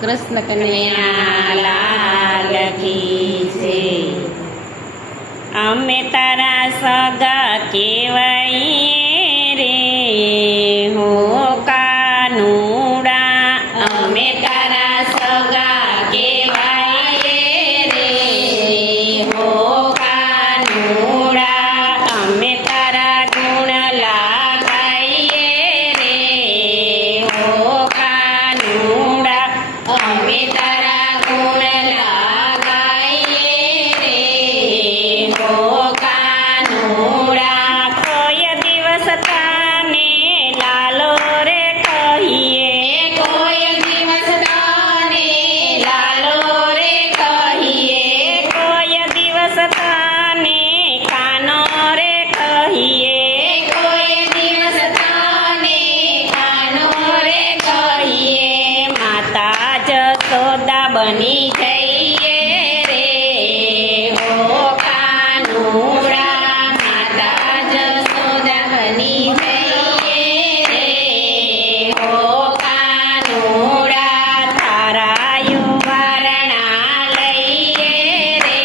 કૃષ્ણ કનૈયા લાલ કી છે। અમે તારા સગા કેવાઈએ રે હો કાનુડા, અમે તારા સગા કેવાઈએ રે હો કાનુડા, અમે તારા ગુણ લાગાઈએ રે હો કાનુડા, અમે તારા ગુણ લાગાઈએ રે હો કાનુડા। કોઈ દિવસ તને લાલો રે કહીએ, કોઈ દિવસ તને લાલો રે કહીએ, કોઈ દિવસ તને કાનો રે કહીએ, કોઈ દિવસ તને કાનો રે કહીએ। માતા જશોદા બની જઈએ રે હો કાનુડા, માતા જશોદા બની જઈએ રે હો કાનુડા। તારા યુવારણા લઈએ રે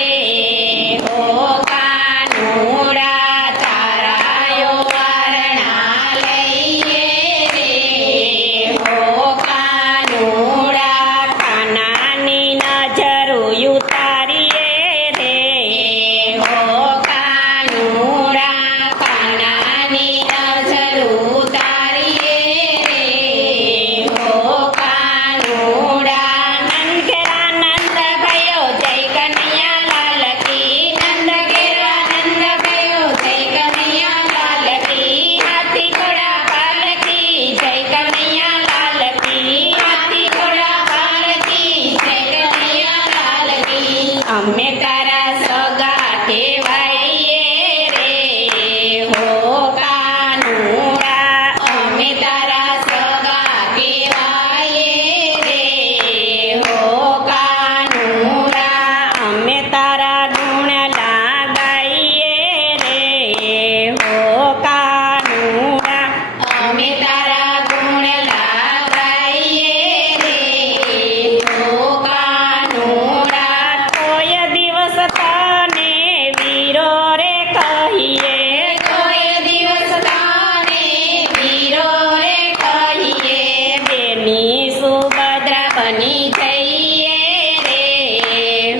હો કાનુડા, તારા યુવારણા લઈએ રે હો કાનુડા। કાનાની નજર ઉતારીએ રે હો કાનુડા, કાનાની નજર ઉતારીએ રે હો કાનુડા। નંદ ઘેરા નંદ ગયો જય કનૈયા લાલ કી, નંદ ઘેરા નંદ ગયો જય કનૈયા લાલ કી, હાથી ઘોડા પાલકી જય કનૈયા લાલ કી, હાથી ઘોડા પાલકી જય કનૈયા લાલ કી। અમે તારા સગા કહેવાઈએ રે હો કાનુડા, અમે તારા સગા કહેવાઈએ રે હો કાનુડા, અમે તારા ગુણ લાગાઈએ રે હો કાનુડા, અમે તારા ગુણ લાગાઈએ રે હો કાનુડા। કોઈ દિવસ તને વીરો રે કહીએ, કોઈ દિવસ તને વીરો રે કહીએ, બેની સુભદ્રા બની જઈએ રે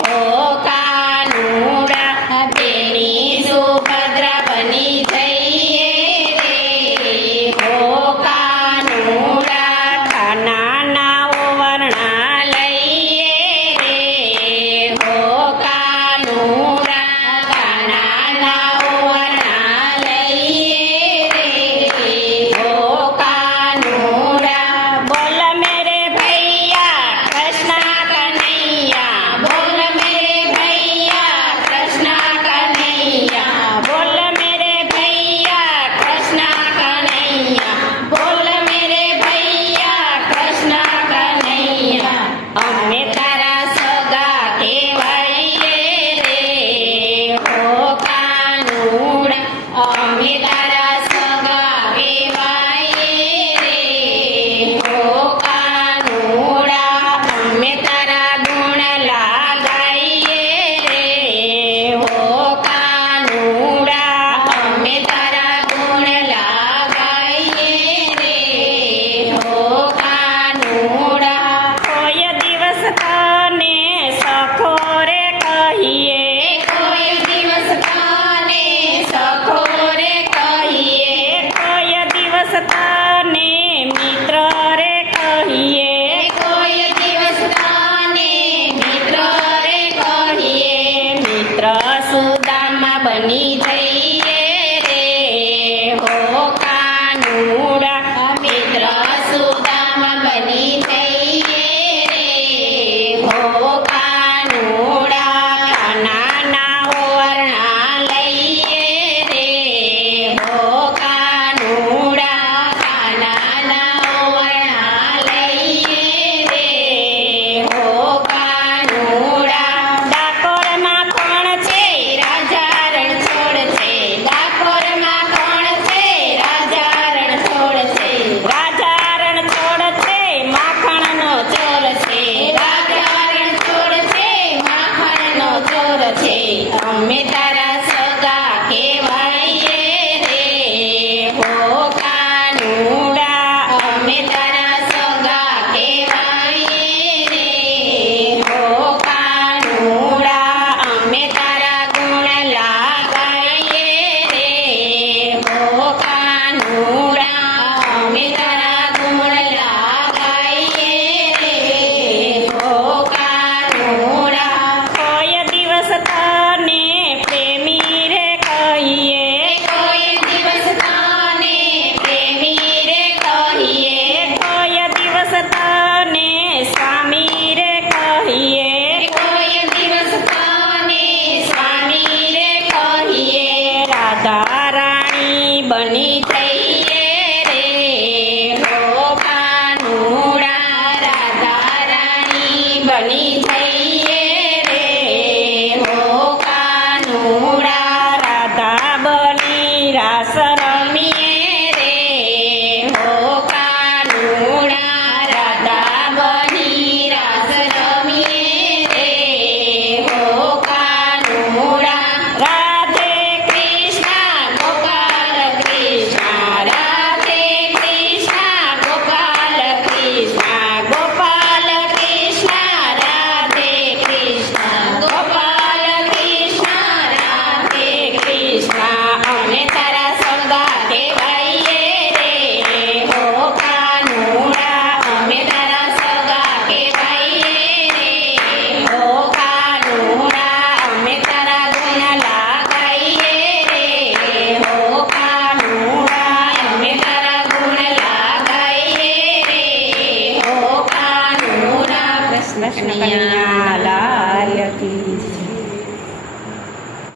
હો કાનુડા, બેની સુભદ્રા બની જઈએ રે હો કાનુડા। કાનાના ઓવરણા લઈએ રે હો કાનુડા, કાનાના ઓવરણા લઈએ રે હો કાનુડા। બોલ મેરે ભૈયા બની જઈએ રે હો કાનુડા રાધા બની રાસ રમીએ રે હો કાનુડા રાધા બની રાસ રમીએ રે હો કાનુડા રાધે કૃષ્ણ ગોપાલ કૃષ્ણ રાધે કૃષ્ણ ગોપાલ કૃષ્ણ ગોપાલ કૃષ્ણ રાધે કૃષ્ણ ગોપાલ કૃષ્ણ રાધે કૃષ્ણ અમે તારા સગા કહેવાઈએ રે હો કાનુડા અમે તારા સગા કહેવાઈએ રે હો કાનુડા અમે તારા ગુણ લાગાઈએ રે હો કાનુડા અમે તારા ગુણ લાગાઈએ રે હો કાનુડા કૃષ્ણ કનૈયા